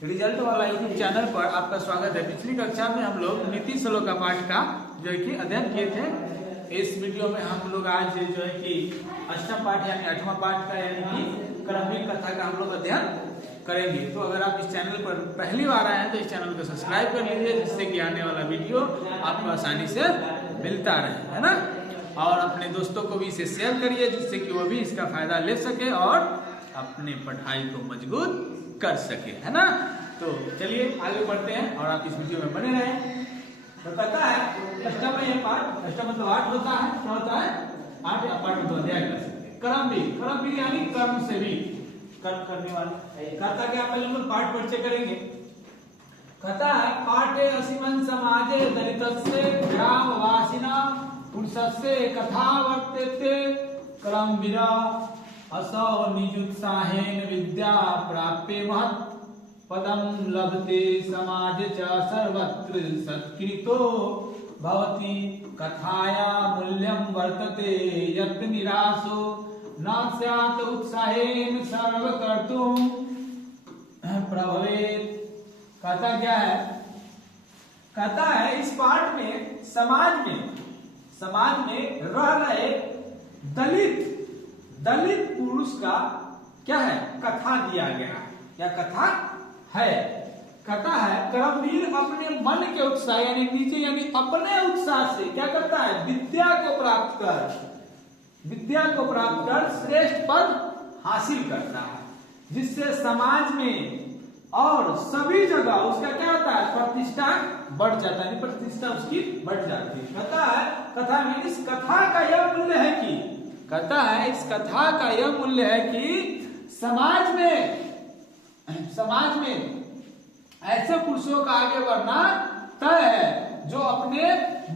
Result वाला YouTube channel पर आपका स्वागत है। पिछली कक्षा में हम लोग नीति श्लोक का पाठ का जो है कि अध्ययन किए थे। इस वीडियो में हम लोग आज जो है कि अष्टम पाठ यानी 8वां पाठ का यानी कि क्रमिक कथा का हम लोग अध्ययन करेंगे। तो अगर आप इस चैनल पर पहली बार आए हैं तो इस चैनल को सब्सक्राइब कर लीजिए, जिससे कि आने वाला वीडियो आपको आसानी से मिलता रहे, है ना। और अपने दोस्तों को भी इसे शेयर करिए, जिससे कि वो भी इसका फायदा ले सके और अपने पढ़ाई को मजबूत कर सके, है ना। तो चलिए आगे बढ़ते हैं और आप इस वीडियो में बने रहें। तो कहता है अष्टम में ये पाठ, अष्टम मतलब 8 होता है। क्या होता है? 8 या पाठ मतलब अध्याय कर सकते हैं। कर्म भी यानी कर्म से भी, कर्म करने वाले। कहता क्या पहले हम पाठ परिचय करेंगे। कहता है पाठे असीमन समाजे दलितस्य ग्रामवासिना पुरुषस्य कथा वर्तेते क्रम विरा असौ निजुत्साहेन विद्या प्राप्य महत् पदं लभते समाज च सर्वत्र सत्कृतो भवति कथाया मूल्यं वर्तते यत् निराशो न स्यात् उत्साहेन सर्वकर्तुं प्रभवेत्। कहता क्या है? कहता है इस पाठ में समाज में रह रहे दलित पुरुष का क्या है? कथा दिया गया है। क्या कथा है? कहता है कर्मवीर अपने मन के उत्साह यानी नीचे यानी अपने उत्साह से क्या करता है? विद्या को प्राप्त कर श्रेष्ठ पद हासिल करता है, जिससे समाज में और सभी जगह उसका क्या होता है? प्रतिष्ठा बढ़ जाता है, प्रतिष्ठा उसकी बढ़ जाती है। कहता है कथा में इस कथा का यह मूल्य है कि, कहता है इस कथा का यह मूल्य है कि समाज में ऐसे पुरुषों का आगे बढ़ना तय है जो अपने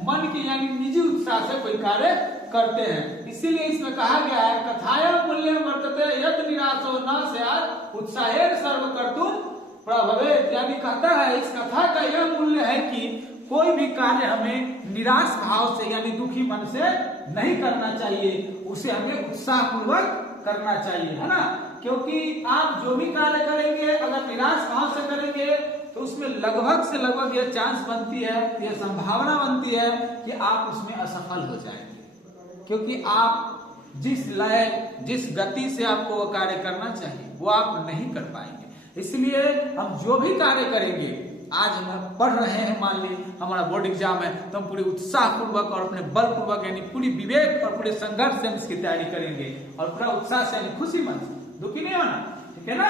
मन के यानी निजी उत्साह से कोई कार्य करते हैं। इसीलिए इसमें कहा गया है कथाया मूल्य वर्तते यत् निराशो न स्यात् उत्साहेन सर्वकर्तुं प्रभवेत्। यानी कहता है इस कथा का यह मूल्य है कि कोई भी कार्य हमें निराश भाव से यानी दुखी मन से नहीं करना चाहिए, उसे हमें उत्साह पूर्वक करना चाहिए, है ना। क्योंकि आप जो भी कार्य करेंगे अगर निराश भाव से करेंगे तो उसमें लगभग से लगभग यह चांस बनती है, यह संभावना बनती है कि आप उसमें असफल हो जाएंगे। क्योंकि आप जिस गति से आपको वो कार्य करना चाहिए वो आप नहीं कर पाएंगे। इसलिए हम जो भी कार्य करेंगे, आज हम पढ़ रहे हैं, मान ली हमारा बोर्ड एग्जाम है, तो हम पूरे उत्साह पूर्वक और अपने बल पूर्वक यानी पूरी विवेक और पूरे संघर्ष से इसकी तैयारी करेंगे और पूरा उत्साह से यानी खुशी मन से, दुखी नहीं होना, ठीक है ना।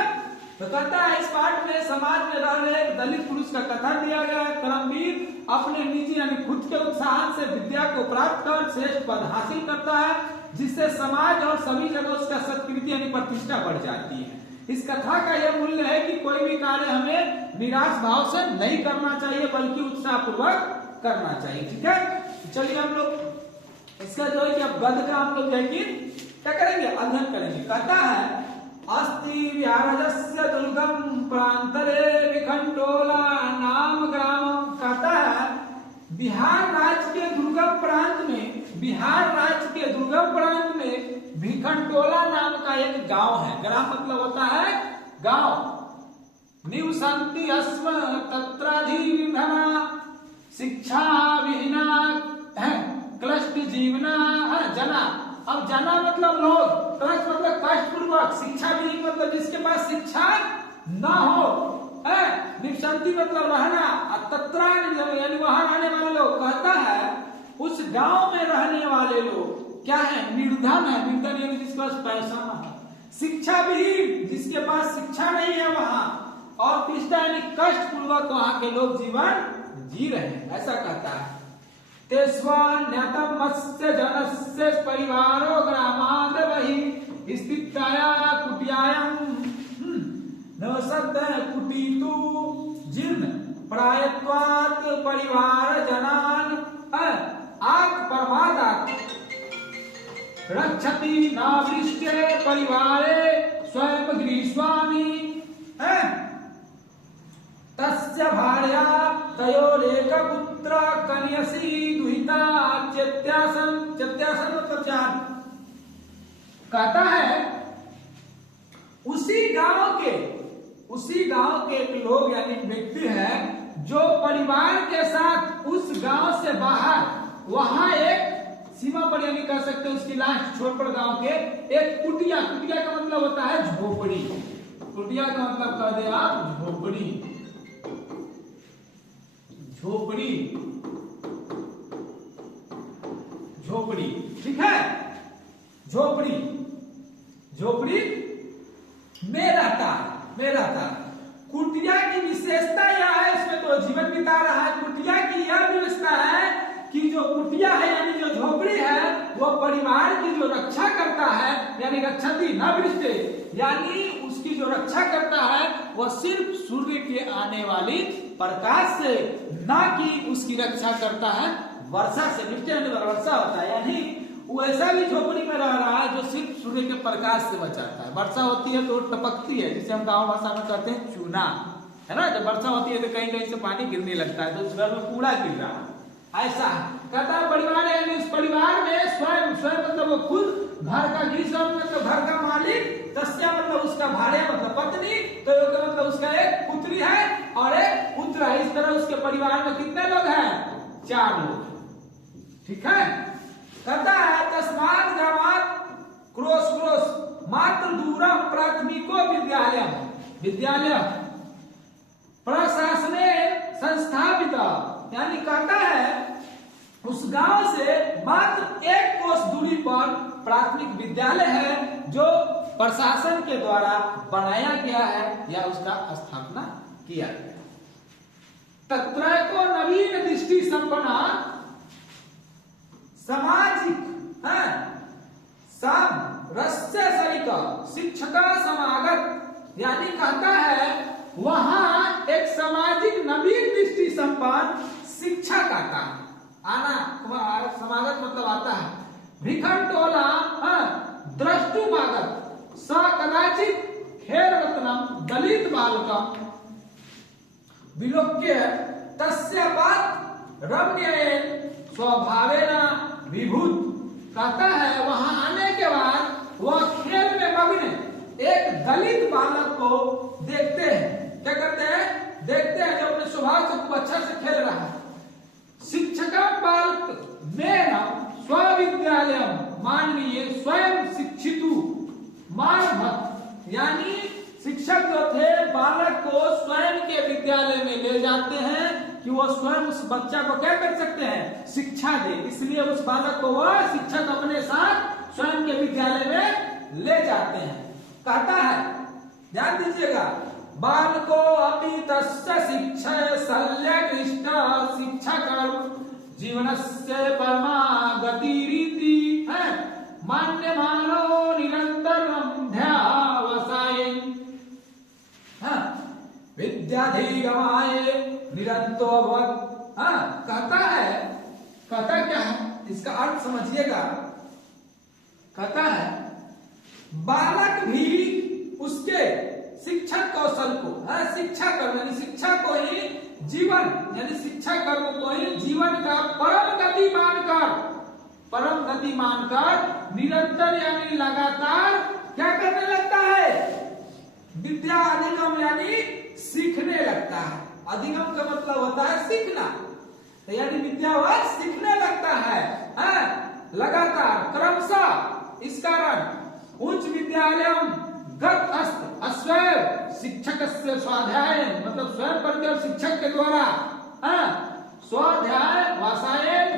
तो कहता है इस पाठ में समाज में रह रहे दलित पुरुष का कथा दिया गया है। कर्मवीर अपने निजी यानी खुद के उत्साह से विद्या को प्राप्त कर श्रेष्ठ पद हासिल करता है, जिससे समाज और सभी जगह उसका सत्कृति यानी प्रतिष्ठा बढ़ जाती है। इस कथा का यह मूल्य है कि कोई भी कार्य हमें निराश भाव से नहीं करना चाहिए, बल्कि उत्साह पूर्वक करना चाहिए, ठीक है। चलिए हम लोग इसका जो है कि अब गद्य का हम लोग जो है कि क्या करेंगे? अध्ययन करेंगे। कहता है अस्ति विहारजस्य दुर्गम प्रांतरे विखंडोला नाम ग्राम। कहता है बिहार राज्य के दुर्गम प्रांत में भिखंडोला नाम का एक गांव है। ग्राम मतलब होता है गांव। निवसन्ति अस्म तत्राधिविधना शिक्षा विहीना क्लिष्ट जीवना जना। अब जना मतलब लोग, क्लिष्ट मतलब कष्ट पूर्वक, शिक्षा विहीन मतलब जिसके पास शिक्षा न हो, निवसन्ति मतलब रहना, तत्रा यानी वहां रहने वाले लोग। कहता है उस गांव में रहने वाले लोग क्या है? निर्धन है। निर्धन यानी जिसके पास पैसा न है, शिक्षा विहीन जिसके पास शिक्षा नहीं है वहां, और क्लिष्ट यानी कष्ट पूर्वक वहां के लोग जीवन जी रहे हैं, ऐसा कहता है। तेस्वान्यतमस्य जनस्य परिवारो ग्रामात् बहिः स्थिताया कुटियायां नवसद् कुटीतु जीर्ण प्रायत्वात् परिवार जनान् आक परमादात् रक्षति नावृष्ट्ये परिवारे स्वयं गृहस्वामी तस्य भार्या तयोरेक पुत्र कन्यसी दुहिता चेत्यासन मतलब 4। कहता है उसी गांव के एक लोग यानी व्यक्ति है जो परिवार के साथ उस गांव से बाहर वहां एक सीमा पर यानी कह सकते हैं उसकी लास्ट छोर पर गांव के एक कुटिया, कुटिया का मतलब होता है झोपड़ी, कुटिया का मतलब कह दे आप झोपड़ी, झोपड़ी, झोपड़ी, ठीक है, झोपड़ी, झोपड़ी में रहता, में रहता। कुटिया की विशेषता यह है, इसमें तो जीवन बिता रहा है। कुटिया की यह विशेषता है कि जो कुटिया है यानी जो झोपड़ी है वो परिवार की जो रक्षा करता है, यानी रक्षति न वृष्टि, यानी उसकी जो रक्षा करता है वह सिर्फ सूर्य के आने वाली प्रकाश से, ना कि उसकी रक्षा करता है वर्षा से। वृष्टि होने पर वर्षा होता है, यानी वो ऐसा भी झोपड़ी में रह रहा है जो सिर्फ सूर्य के प्रकाश से बचाता है। वर्षा होती है तो टपकती है, जिसे हम गांव भाषा में कहते हैं चूना, है ना। जब वर्षा होती है तो कहीं कहीं से पानी गिरने लगता है, तो उस घर में कूड़ा गिर रहा है, ऐसा कहता है परिवार है। उस परिवार में स्वयं, स्वयं मतलब वो खुद घर का गृहस्वामी मतलब घर का मालिक, तस्या मतलब उसका भार्या मतलब पत्नी, तो मतलब उसका एक पुत्री है और एक पुत्र है। इस तरह उसके परिवार में कितने लोग हैं? 4 लोग, ठीक है। कहता है तस्मात् ग्रामात् क्रोश क्रोश मात्र दूरम प्राथमिको विद्यालय, विद्यालय प्रशासने संस्थापित, यानी कहता है उस गांव से मात्र 1 कोस दूरी पर प्राथमिक विद्यालय है जो प्रशासन के द्वारा बनाया गया है या उसका स्थापना किया गया। तत्रैको नवीन दृष्टि संपन्न सामाजिक रस्य सरिक शिक्षक समागत, यानी कहता है वहां एक सामाजिक नवीन दृष्टि संपन्न शिक्षक आता है। आना समागत मतलब आता है। भिखन टोला द्रष्टुमागत स कदाचित खेर रत्नम दलित बालकम विलोक्य तस्य बात रम्येन स्वभावेन विभूत। कहता है वहां आने के बाद वह खेल में मग्न एक दलित बालक को देखते हैं। क्या करते हैं? देखते हैं जो अपने स्वभाव से खूब अच्छा से खेल रहा है। शिक्षक बालक में स्वविद्यालय माननीय स्वयं शिक्षितु मानभत, यानी शिक्षक जो थे बालक को स्वयं के विद्यालय में ले जाते हैं कि वो स्वयं उस बच्चा को क्या कर सकते हैं? शिक्षा दे। इसलिए उस बालक को वह शिक्षक अपने साथ स्वयं के विद्यालय में ले जाते हैं। कहता है, ध्यान दीजिएगा, बालको अपि तस्य शिक्षा शल्य कृष्ण शिक्षा कर्म जीवनस्य परमा गतिरीति है मान्यमानो निरंतरम ध्यावसायेन विद्याधिगमाय निरंतो भवत्। कहता है, कहता क्या है इसका अर्थ समझिएगा। कहता है बालक भी उसके शिक्षक कौशल को, शिक्षा कर्म यानी शिक्षा को ही जीवन यानी शिक्षा कर्म को ही जीवन का परम गति मानकर, परम गति मानकर निरंतर यानी लगातार क्या करने लगता है? विद्या अधिगम यानी सीखने लगता है। अधिगम का मतलब होता है सीखना, तो यानी विद्या वह सीखने लगता है लगातार क्रमशः। इस कारण उच्च विद्यालय गत अस्वयं शिक्षक से स्वाध्याय मतलब स्वयं पढ़ते और शिक्षक के द्वारा स्वाध्याय वासायन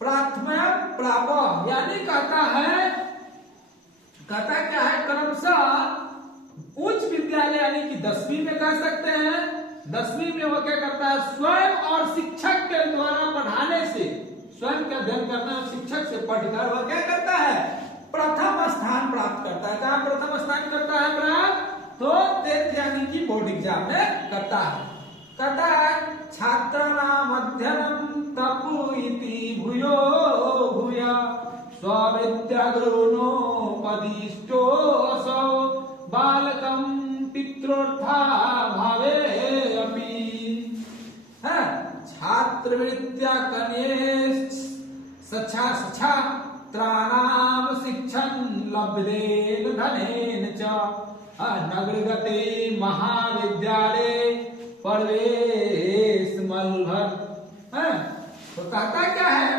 प्राथम्य प्राप, यानी कहता है, कहता क्या है क्रमशः उच्च विद्यालय यानी कि 10वीं में कह सकते हैं। 10वीं में वो क्या करता है? स्वयं और शिक्षक के द्वारा पढ़ाने से, स्वयं का अध्ययन करना और शिक्षक से पढ़कर वह क्या करता है? प्रथम स्थान प्राप्त करता है। कहाँ प्रथम स्थान करता है प्राप्त? तो 10th यानी कि बोर्ड एग्जाम में करता है। कहता है छात्राणाम अध्ययनम तपु इति भूयो भूया स्वविद्या गुरुनोपदिष्टो असौ बालकम पित्रोर्था भावे अपि। छात्रवृत्त्या कन्ये छात्राणाम शिक्षण लब्धेन धनेन च नगरगते महाविद्यालय प्रवेश मलभर। तो कहता क्या है,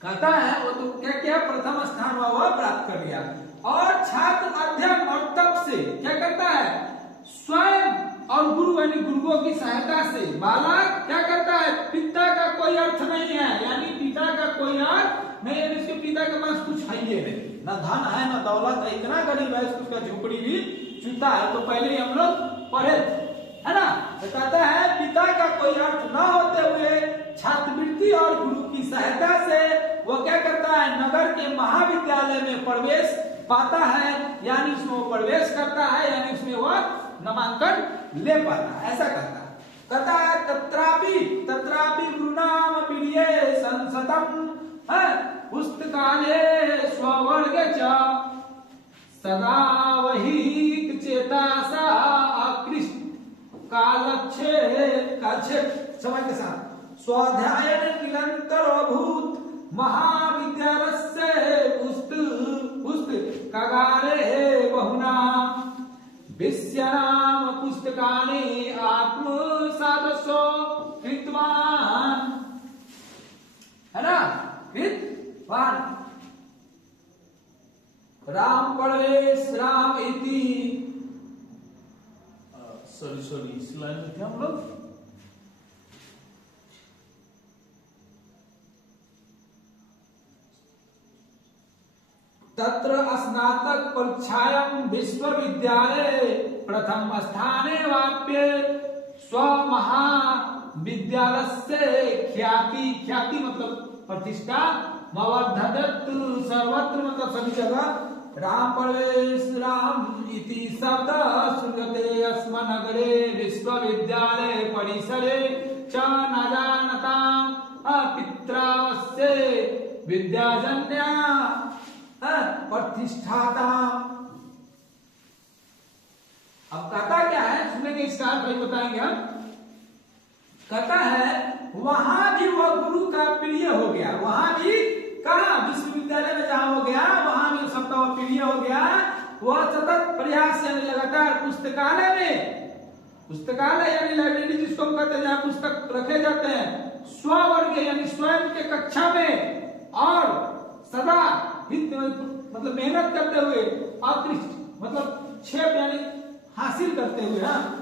कहता है वो तो क्या क्या प्रथम स्थान वह प्राप्त कर लिया, और छात्र अध्ययन और तप से क्या करता है, स्वयं और गुरु यानी गुरुओं की सहायता से बालक क्या करता है, पिता का कोई अर्थ नहीं है, यानी पिता का कोई अर्थ नहीं है, इसके पिता के पास कुछ है ही नहीं, ना धन है ना दौलत है, इतना गरीब है उसका झोपड़ी भी चूता है। तो पहले ही हम लोग पढ़े है ना। तो कहता है पिता का कोई अर्थ न होते हुए छात्रवृत्ति और गुरु की सहायता से वो क्या करता है, नगर के महाविद्यालय में प्रवेश पाता है, यानी उसमें वो प्रवेश करता है, यानी उसमें वो नामांकन ले पाता है, ऐसा करता है। कहता है तत्रापि गुरुनाम प्रिय संसतम पुस्तकालय स्ववर्ग च सदा वही चेतासा आकृष्ट कालक्षेप समय के साथ स्वाध्यायन निरंतर भूत महाविद्यालय पुस्तकालय बहुना विश्याम पुस्तकानि आत्मसादसो कृतवान, है ना, कृतवान। राम प्रवेश राम इति, सॉरी इस लाइन में थे हम लोग। तत्र स्नातक परीक्षायां विश्वविद्यालय प्रथम स्थाने वाप्य स्वमहाविद्यालयस्य ख्याति मतलब प्रतिष्ठा मवर्धयत् सर्वत्र मतलब सभी जगह राम प्रवेश राम इति शब्द श्रूयते अस्मिन् नगरे विश्वविद्यालय परिसरे च न जानतां पित्रावस्य विद्याजन्या प्रतिष्ठाता। अब कहता क्या है, सुनेंगे इसका भाई बताएंगे हम। कहता है वहां भी वह गुरु का प्रिय हो गया, वहां भी कहा विश्वविद्यालय में जहां हो गया वहां भी सबका वह प्रिय हो गया। वह सतत प्रयास यानी लगातार पुस्तकालय में, पुस्तकालय यानी लाइब्रेरी जिसको हम कहते हैं जहां पुस्तक रखे जाते हैं, स्ववर्ग यानी स्वयं के कक्षा में, और सदा मतलब मेहनत करते हुए, अकृष्ट मतलब क्षेप यानी हासिल करते हुए,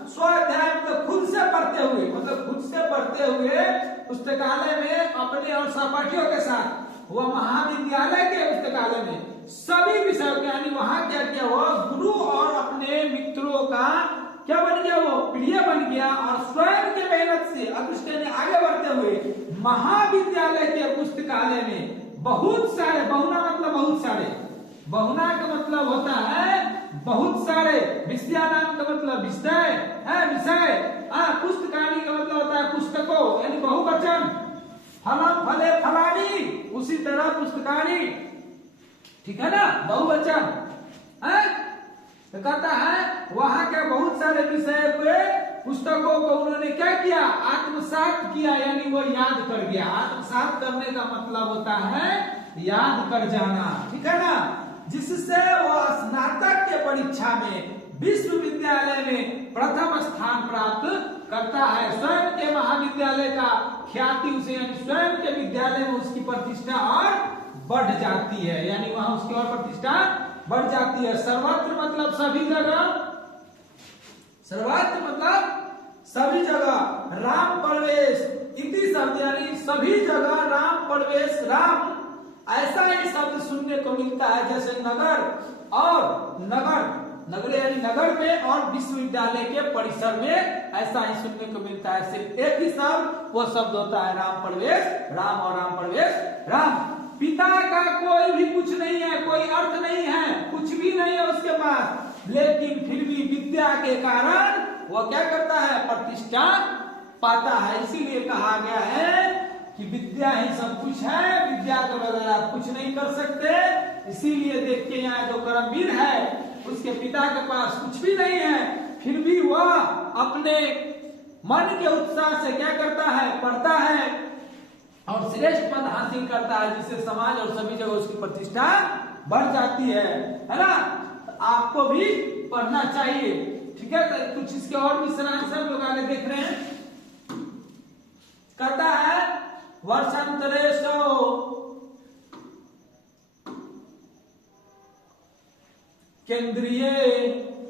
स्वाध्याय मतलब खुद से पढ़ते हुए, मतलब खुद से पढ़ते हुए पुस्तकालय में अपने और सहपाठियों के साथ, वह महाविद्यालय के पुस्तकालय में सभी विषयों के यानी वहां क्या किया, वह गुरु और अपने मित्रों का क्या बन गया, वो प्रिय बन गया, और स्वयं के मेहनत से अकृष्ट ने आगे बढ़ते हुए महाविद्यालय के पुस्तकालय में बहुत सारे, बहुना मतलब बहुत सारे, बहुना का मतलब होता है बहुत सारे, विषयानाम का मतलब विषय है, विषय, पुस्तकानी का मतलब होता है पुस्तकों यानी बहुवचन, फलम फले फलानी, उसी तरह पुस्तकानी, ठीक है ना, बहुवचन है। तो कहता है वहां के बहुत सारे विषय के पुस्तकों को उन्होंने क्या किया, आत्मसात किया, यानी वो याद कर गया। आत्मसात करने का मतलब होता है याद कर जाना, ठीक है ना, जिससे वो स्नातक के परीक्षा में विश्वविद्यालय में प्रथम स्थान प्राप्त करता है। स्वयं के महाविद्यालय का ख्याति उसे यानी स्वयं के विद्यालय में उसकी प्रतिष्ठा और बढ़ जाती है, यानी वहां उसकी और प्रतिष्ठा बढ़ जाती है। सर्वत्र मतलब सभी जगह, सर्वत्र मतलब सभी जगह, राम प्रवेश इति शब्द यानी सभी जगह राम प्रवेश, राम ऐसा ही शब्द सुनने को मिलता है जैसे नगर और नगर यानी नगर में और विश्वविद्यालय के परिसर में ऐसा ही सुनने को मिलता है। सिर्फ एक ही शब्द, वो शब्द होता है राम प्रवेश राम, और राम प्रवेश राम। पिता का कोई भी कुछ नहीं है, कोई अर्थ नहीं है, कुछ भी नहीं है उसके पास, लेकिन फिर भी विद्या के कारण वो क्या करता है, प्रतिष्ठा पाता है। इसीलिए कहा गया है कि विद्या ही सब कुछ है, विद्या के बगैर आप कुछ नहीं कर सकते। इसीलिए देखिए यहाँ जो कर्मवीर है उसके पिता के पास कुछ भी नहीं है, फिर भी वह अपने मन के उत्साह से क्या करता है, पढ़ता है और श्रेष्ठ पद हासिल करता है, जिससे समाज और सभी जगह उसकी प्रतिष्ठा बढ़ जाती है ना। आपको भी पढ़ना चाहिए। ठीक है, तो कुछ इसके और भी सारांश हम लोग आगे देख रहे हैं। कहता है वर्षांतरेषु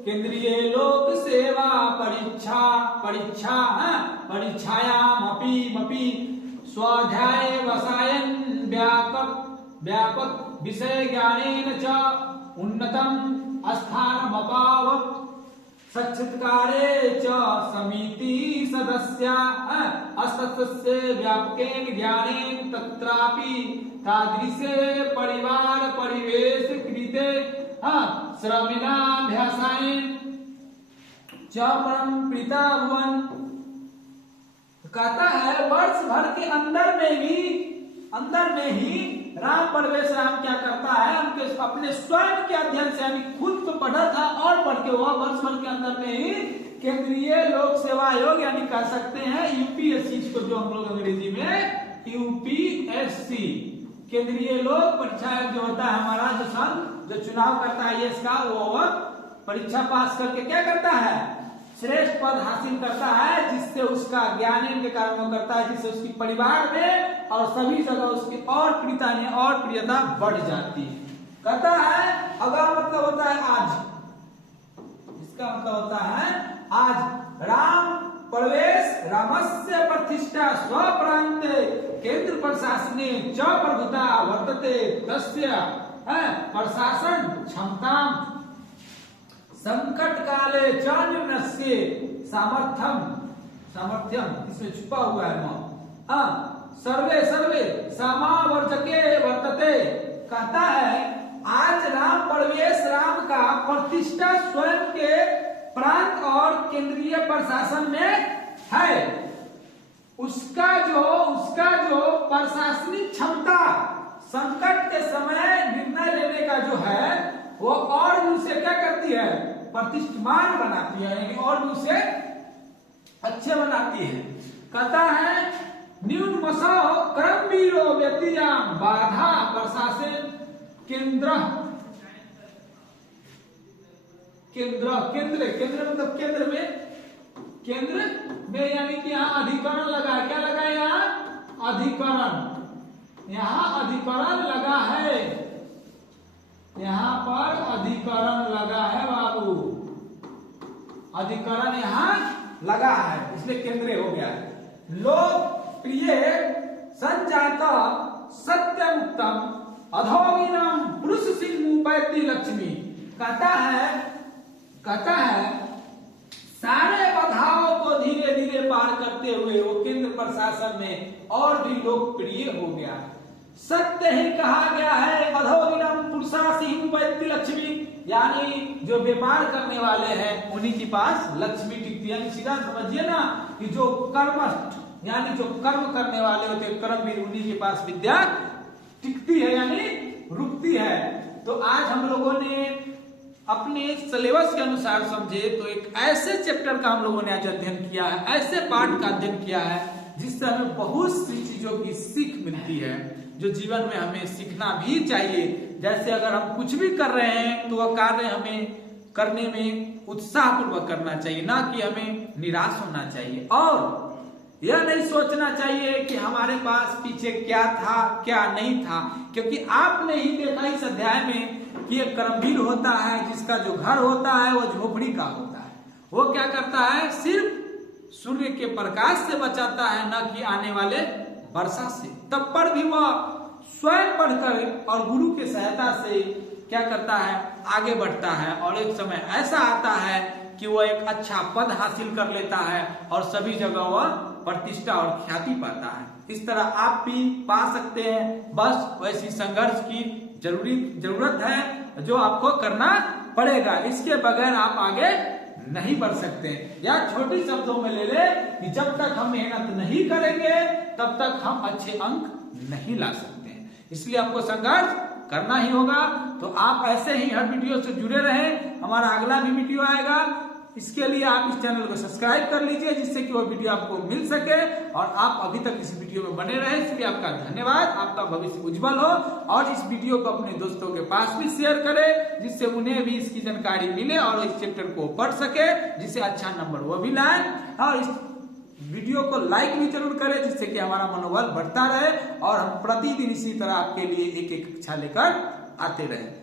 केंद्रीय लोक सेवा परीक्षायामपि स्वाध्याय वसायन व्यापक विषय ज्ञानेन च उन्नतम स्थानमपावत् सक्षितकारे च समिति सदस्या असतस्य व्यापकेन ज्ञानेन तत्रापि तादृशे परिवार परिवेश कृते श्रमिणाभ्यासायन च परम प्रीता भुवन। कहता है वर्ष भर के अंदर में ही राम परवेश राम क्या करता है, उनके अपने स्वयं के अध्ययन से, यानी खुद तो पढ़ा था और पढ़ के वह वर्ष भर के अंदर में ही केंद्रीय लोक सेवा आयोग यानी कह सकते हैं यूपीएससी को, जो हम लोग अंग्रेजी में यूपीएससी केंद्रीय लोक परीक्षा आयोग जो होता है हमारा, जो चुनाव करता है इसका, वो परीक्षा पास करके क्या करता है, श्रेष्ठ पद हासिल करता है, जिससे उसका ज्ञान के कारण वो करता है, जिससे उसकी परिवार में और सभी जगह उसकी और प्रियता बढ़ जाती है। कहता है अगर मतलब होता है आज, इसका मतलब होता है आज राम प्रवेश रामस्य प्रतिष्ठा स्वप्रांत केंद्र प्रशासने च प्रभुता वर्तते तस्य प्रशासन क्षमता संकट काले च निम्नस्य सामर्थ्यम इसमें छुपा हुआ है सर्वे समावर्जके वर्तते। कहता है आज राम प्रवेश राम का प्रतिष्ठा स्वयं के प्रांत और केंद्रीय प्रशासन में है। उसका जो प्रशासनिक क्षमता संकट के समय निर्णय लेने का जो है वो और भी उसे क्या करती है, प्रतिष्ठिमान बनाती है, यानी और भी उसे अच्छे बनाती है। कहता है न्यून मसो क्रमवीरो व्यतियाम बाधा प्रशासन केंद्र मतलब केंद्र में यानी कि यहाँ अधिकरण लगा है, क्या लगा है यहाँ अधिकरण लगा है, यहाँ पर अधिकरण लगा है बाबू, अधिकरण यहाँ लगा है, इसलिए केंद्रीय हो गया है। लोकप्रिय संजात सत्यमुक्तम अधोगिनम पुरुष सिंह पैती लक्ष्मी। कहता है सारे बाधाओं को धीरे धीरे पार करते हुए वो केंद्र प्रशासन में और भी लोकप्रिय हो गया। सत्य ही कहा गया है अधोगिनम पुरुषा सिंह पैती लक्ष्मी, यानी जो व्यापार करने वाले हैं उन्हीं के पास लक्ष्मी टिकती है। सीधा समझिए ना कि जो कर्मठ यानी जो कर्म करने वाले होते हैं कर्मवीर, उन्हीं के पास विद्या टिकती है यानी रुकती है। तो आज हम लोगों ने अपने सिलेबस के अनुसार समझे तो एक ऐसे चैप्टर का हम लोगों ने आज अध्ययन किया है, ऐसे पाठ का अध्ययन किया है जिससे हमें बहुत सी चीजों की सीख मिलती है जो जीवन में हमें सीखना भी चाहिए। जैसे अगर हम कुछ भी कर रहे हैं तो वह कार्य हमें करने में उत्साह पूर्वक करना चाहिए, ना कि हमें निराश होना चाहिए। और यह नहीं सोचना चाहिए कि हमारे पास पीछे क्या था क्या नहीं था, क्योंकि आपने ही देखा इस अध्याय में कि एक कर्मवीर होता है जिसका जो घर होता है वो झोपड़ी का होता है। वो क्या करता है, सिर्फ सूर्य के प्रकाश से बचाता है, न कि आने वाले वर्षा से। तब पर भी वह स्वयं पढ़कर और गुरु की सहायता से क्या करता है, आगे बढ़ता है। और एक समय ऐसा आता है कि वह एक अच्छा पद हासिल कर लेता है और सभी जगह वह प्रतिष्ठा और ख्याति पाता है। इस तरह आप भी पा सकते हैं, बस वैसी संघर्ष की जरूरत है जो आपको करना पड़ेगा। इसके बगैर आप आगे नहीं बढ़ सकते। या छोटी शब्दों में ले ले कि जब तक हम मेहनत नहीं करेंगे तब तक हम अच्छे अंक नहीं ला सकते हैं। इसलिए आपको संघर्ष करना ही होगा। तो आप ऐसे ही हर वीडियो से जुड़े रहें। हमारा अगला भी वीडियो आएगा इसके लिए आप इस चैनल को सब्सक्राइब कर लीजिए, जिससे कि वो वीडियो आपको मिल सके और आप अभी तक इस वीडियो में बने रहे। इसलिए आपका धन्यवाद। आपका भविष्य उज्जवल हो और इस वीडियो को अपने दोस्तों के पास भी शेयर करें, जिससे उन्हें भी इसकी जानकारी मिले और इस चैप्टर को पढ़ सके, जिससे अच्छा नंबर वो भी लाए। और इस वीडियो को लाइक भी जरूर करें, जिससे कि हमारा मनोबल बढ़ता रहे और हम प्रतिदिन इसी तरह आपके लिए एक एक कक्षा लेकर आते रहे।